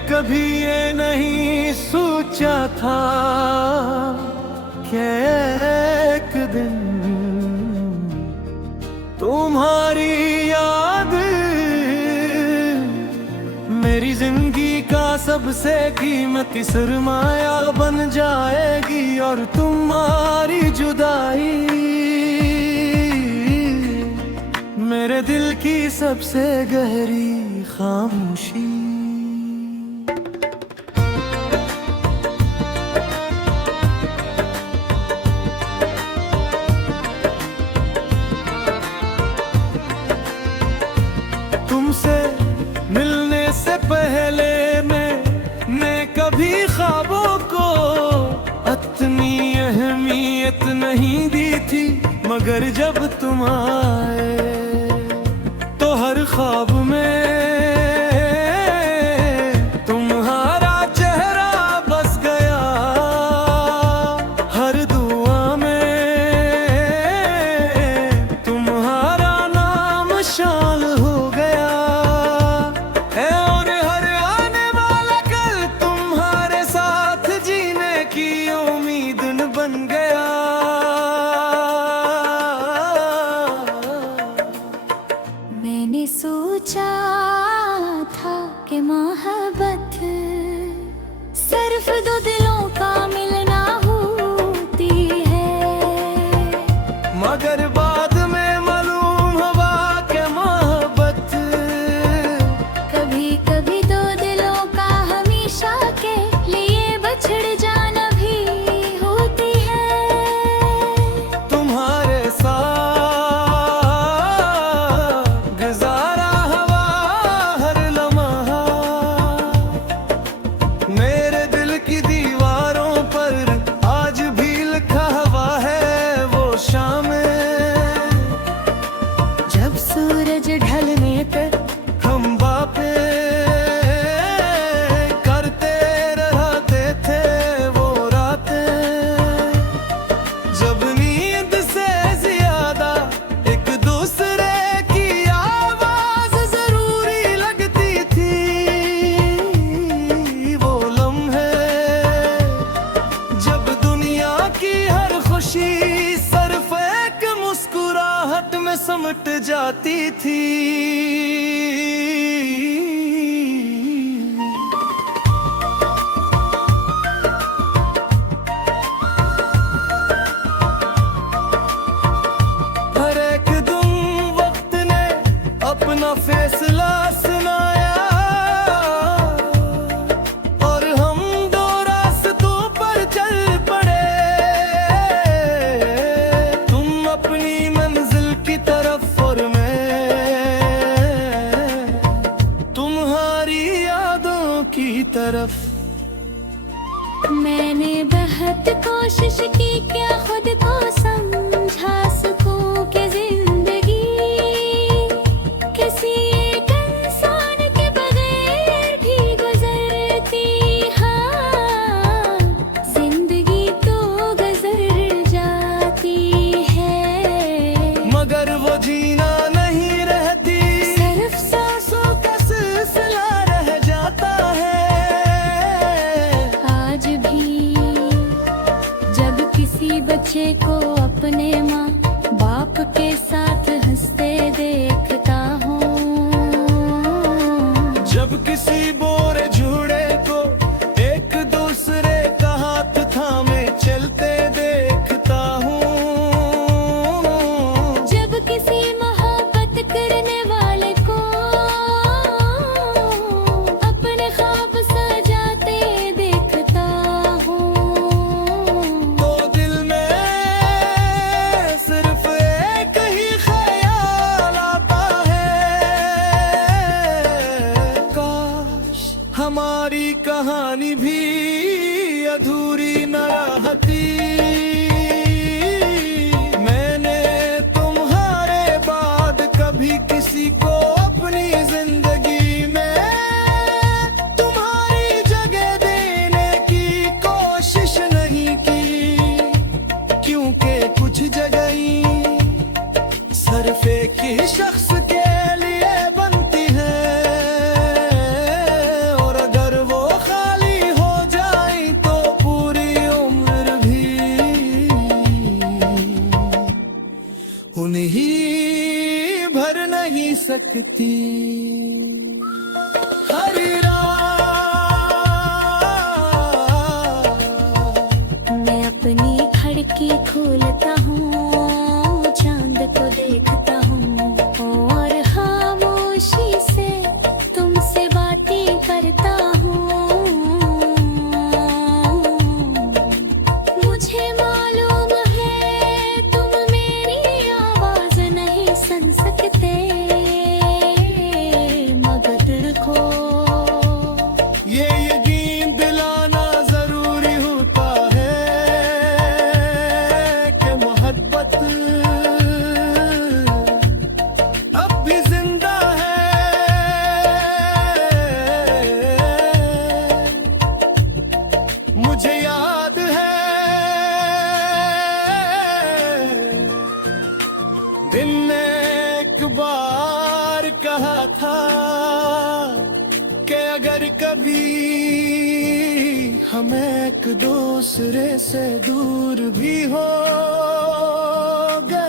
कभी ये नहीं सोचा था कि एक दिन तुम्हारी याद मेरी जिंदगी का सबसे कीमती सरमाया बन जाएगी, और तुम्हारी जुदाई मेरे दिल की सबसे गहरी खामोशी। तुमसे मिलने से पहले मैंने कभी ख्वाबों को इतनी अहमियत नहीं दी थी, मगर जब तुम आए तो हर ख्वाब में तुम्हारा चेहरा बस गया, हर दुआ में तुम्हारा नाम शामिल हो गया है, और हर आने वाला कल तुम्हारे साथ जीने की उम्मीद बन गया। मैंने सोचा था कि मोहब्बत सिर्फ दो दिलों का मिलना होती है, मगर बाद में मालूम हुआ कि मोहब्बत कभी कभी दो दिलों का हमेशा के लिए बछड़ जाना भी होती है। तुम्हारे साथ गुजारा हुआ हर लम्हा मेरे दिल की दीवारों पर आज भी लिखा हुआ है वो शाम, जब सूरज ढलने पे हम बातें करते रहते थे वो रातें, जब नींद से ज्यादा एक दूसरे की आवाज जरूरी लगती थी, वो लम्हे जब दुनिया की हर खुशी सिर्फ एक मुस्कुराहट में समट जाती थी। हर एक दिन वक्त ने अपना फैसला सुनाया, और हम दो रास्तों पर चल पड़े, तुम अपनी मंजिल की तरफ और मैं तुम्हारी यादों की तरफ। मैंने बहुत कोशिश की क्या खुद को समझा सकूं कि जिंदगी किसी एक इंसान के बगैर भी गुजरती, हाँ जिंदगी तो गुजर जाती है, मगर वो जीना नहीं रहती, सिर्फ सांसों का सिलसिला रह जाता है। आज भी जब किसी बच्चे को अपने माँ बाप के साथ हंसते देखता हूँ, जब किसी बोरे झूड़े को एक दूसरे का हाथ थामे चलते देखता हूँ, जब किसी मोहब्बत करने वाले को अपने ख्वाब सजाते देखता हूँ, तो दिल में सिर्फ एक ही ख्याल आता है, काश हमारी कहानी भी अधूरी न रहती। मैंने तुम्हारे बाद कभी किसी को अपनी जिंदगी में तुम्हारी जगह देने की कोशिश नहीं की, क्योंकि कुछ जगह ही सिर्फ एक ही शख्स के लिए बनती है, और अगर देती हर रात मैं अपनी खिड़की खोलता हूँ, चांद को देखता हूँ और खामोशी से तुमसे बातें करता हूँ। मुझे मालूम है तुम मेरी आवाज नहीं सुन सकते, मगर दिल को ये यकीन दिलाना जरूरी होता है कि मोहब्बत अब भी जिंदा है। मुझे याद है दिल ने एक बार कहा था कि अगर कभी हम एक दूसरे से दूर भी हो गए